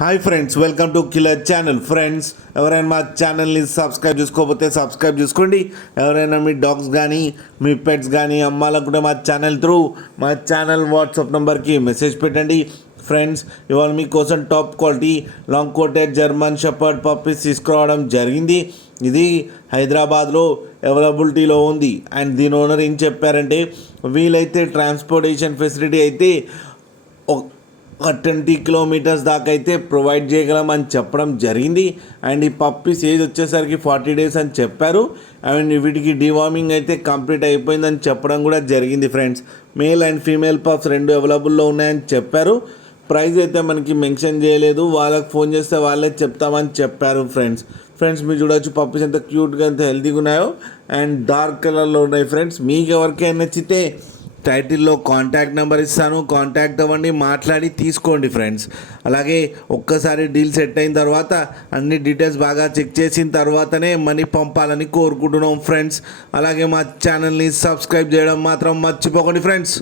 Hi friends, welcome to killer channel. Friends, ఎవరైనా మా ఛానల్ని సబ్స్క్రైబ్ చేసుకోకపోతే సబ్స్క్రైబ్ చేసుకోండి. ఎవరైనా మీ డాగ్స్ కానీ మీ పెట్స్ కానీ అమ్మాలనుకుంటే మా ఛానల్ త్రూ మా ఛానల్ వాట్సాప్ నెంబర్కి మెసేజ్ పెట్టండి. ఫ్రెండ్స్, ఇవాళ మీకోసం top quality long coated German shepherd puppies తీసుకురావడం జరిగింది. ఇది హైదరాబాద్లో అవైలబిలిటీలో ఉంది. అండ్ దీని ఓనర్ ఏం చెప్పారంటే, వీలైతే ట్రాన్స్పోర్టేషన్ ఫెసిలిటీ అయితే ఒక 20 కిలోమీటర్స్ దాకా అయితే ప్రొవైడ్ చేయగలమని చెప్పడం జరిగింది. అండ్ ఈ పప్పీస్ ఏజ్ వచ్చేసరికి 40 డేస్ అని చెప్పారు. అండ్ వీటికి డివార్మింగ్ అయితే కంప్లీట్ అయిపోయిందని చెప్పడం కూడా జరిగింది. Friends, male and female pups రెండు అవైలబుల్లో ఉన్నాయని చెప్పారు. ప్రైస్ అయితే మనకి మెన్షన్ చేయలేదు, వాళ్ళకి ఫోన్ చేస్తే వాళ్ళే చెప్తామని చెప్పారు. ఫ్రెండ్స్ మీరు చూడొచ్చు పప్పీస్ ఎంత క్యూట్గా ఎంత హెల్తీగా ఉన్నాయో అండ్ డార్క్ కలర్లో ఉన్నాయి. ఫ్రెండ్స్, మీకు ఎవరికైనా నచ్చితే టైటిల్లో కాంటాక్ట్ నెంబర్ ఇస్తాను, కాంటాక్ట్ అవ్వండి, మాట్లాడి తీసుకోండి. ఫ్రెండ్స్, అలాగే ఒక్కసారి డీల్ సెట్ అయిన తర్వాత అన్ని డీటెయిల్స్ బాగా చెక్ చేసిన తర్వాతనే మనీ పంపాలని కోరుకుంటున్నాం. ఫ్రెండ్స్, అలాగే మా ఛానల్ని సబ్స్క్రైబ్ చేయడం మాత్రం మర్చిపోకండి. ఫ్రెండ్స్.